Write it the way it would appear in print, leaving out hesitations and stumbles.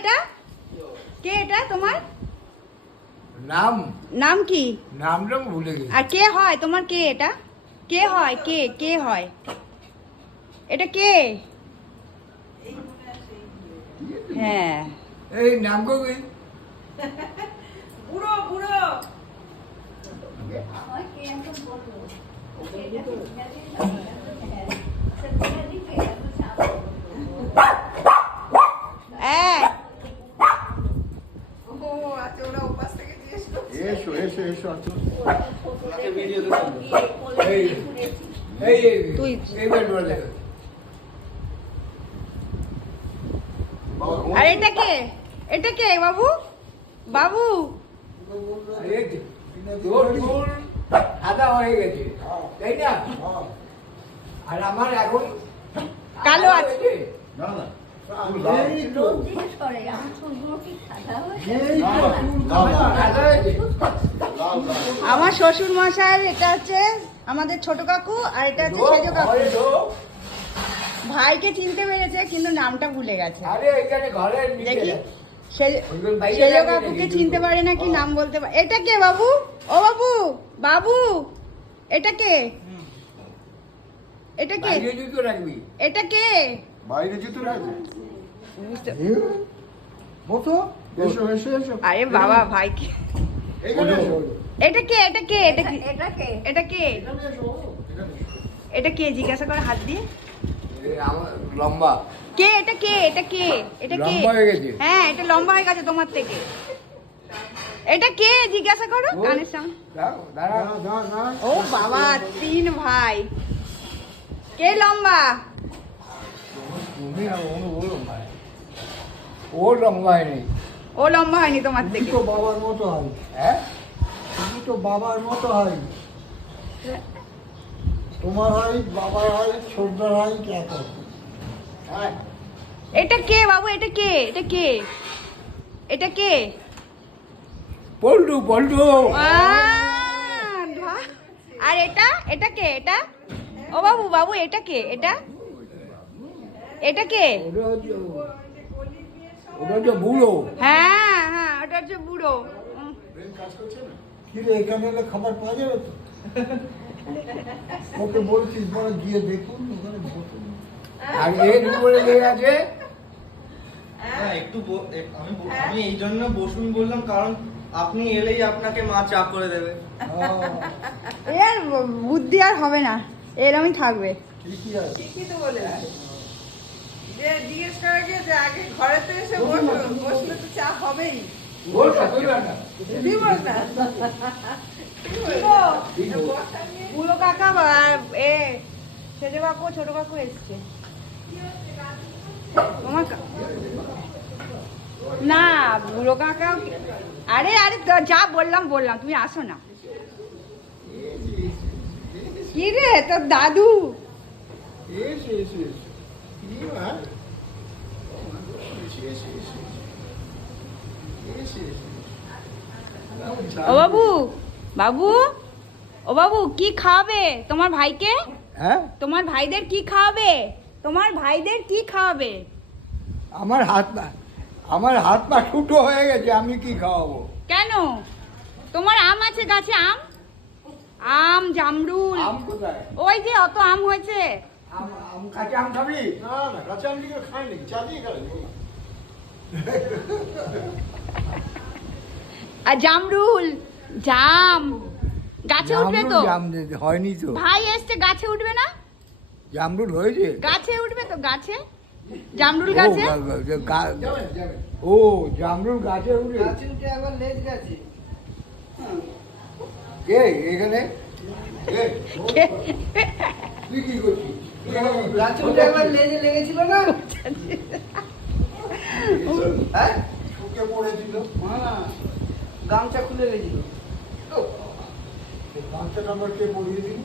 এটা? কে এটা তোমার? নাম নাম কি? নামটা ভুলে গেছি। আর কে হয় তোমার? কে এটা? কে হয়? কে হয় এটা? কে? হ্যাঁ, এই নাম কবি বুড়ো বুড়ো এসো এসো এসো আছো। এই এই তুই এইবার বলে আর এটা কে? এটা কে বাবু? বাবু এই তোর চুল সাদা হয়ে গেছে তাই না? আর আমার এখন কালো আছে। না না এই তো সাদা হয়েছে। আমার শ্বশুর মশাইয়ের এটা হচ্ছে আমাদের ছোট কাকু, আর এটা হচ্ছে সেজ কাকু। ভাইকে চিনতে পেরেছে কিন্তু নামটা ভুলে গেছে। আরে এখানে ঘরের দেখি নিচে সেজ কাকুকে চিনতে পারে নাকি নাম বলতে পারে। এটা কে বাবু? ও বাবু, বাবু এটা কে? এটা কে? বাইরে জুতো রাখবি। এটা কে? বাইরে জুতো রাখবে। বুঝতে- বসো এসো এসো এসো। আরে বাবা ভাইকে। এখানে এসো। এটা কে? এটা কে? এটা কি? এটা কে? এখানে এসো এখানে এসো। এটা কে? জিজ্ঞাসা করে হাত দিয়ে। এই আমার লম্বা কে এটা? কে এটা? কে এটা? কে? লম্বা হয়ে গেছে। হ্যাঁ, এটা লম্বা হয়ে গেছে তোমার থেকে। এটা কে জিজ্ঞাসা করো ও। কানের সামনে। দাঁড়াও, দাঁড়াও। দাঁড়া দাঁড়া দাঁড়া। ও বাবা, 3 ভাই। কে লম্বা? তুমি আর ও লম্বা। ও লম্বা হয়নি। ও লম্বা হয়নি তোমার তুমি থেকে। তো বাবার মতো হয়। হ্যাঁ তুমি তো বাবার মতো হয়। তোমার হাইট বাবার হাইট ছোটদার হাইট এক। হ্যাঁ এটা কে বাবু? এটা কে? এটা কে? এটা কে? পল্টু পল্টু আর এটা? এটা কে? এটা? ও বাবু, বাবু এটা কে? এটা? এটা কে? ওটা হচ্ছে বুড়ো। হ্যাঁ হ্যাঁ, ওটা হচ্ছে বুড়ো। কি রে এখানে এলে খাবার পাওয়া যাবে তো? ওকে বলছিস বলে গিয়ে দেখুন ওখানে বসুন। আর এর উপরে লেগে আছে না, আমি এই জন্য বসুন বললাম, কারণ আপনি এলেই আপনাকে মা চা করে দেবে। এর বুদ্ধি আর হবে না, এরমই থাকবে। ঠিকই আছে। ঠিকই তো বলেছে যে জিজ্ঞেস করে গিয়ে যে আগে ঘরেতে এসে বসুন, বসলে তো চা হবেই। ওর সাথে না দিব না বসা নিয়ে বুড়ো কাকা এ সেজে কাকু ছোট কাকু এসছে। তোমার না বুড়ো কাকা। আরে আরে যা বললাম বললাম, তুমি আসো না। কি রে তোর দাদু? এসো এসো এসো। কি হ্যাঁ? এসো এসো এসো। এসো এসো। ও বাবু, বাবু, ও বাবু কি খাওয়াবে তোমার ভাইকে? হ্যাঁ তোমার ভাইদের কি খাওয়াবে? তোমার ভাইদের কি খাওয়াবে? আমার হাত পা ছোটো হয়ে গেছে, আমি কি খাওয়াবো? কেন? তোমার আম আছে গাছে? আম, আম জামরুল। আম কোথায়? ওই যে অত আম হয়েছে। আম কাঁচা আম খাবি? না না কাঁচা আম দিকে খাই নাকি চা দিয়ে খাই নাকি? আর জামরুল, জাম গাছে উঠবে তো? জাম হয়নি তো। ভাই এসছে, গাছে উঠবে না? জামরুল হয়েছে? গাছে উঠবে তো? গাছে জামরুল ও, গাছে। যাবেন যাবেন। ও জামরুল গাছে উঠে গাছে উঠে একবার লেজ গেছে। কে এখানে? কে? তুই কি করছিস? গাছে উঠে একবার লেজে লেগেছিল না? হ্যাঁ, ঢুকে পড়েছিল। না, গামছা খুলে গেছিল। গামছাটা আমার কে পরিয়ে দিল?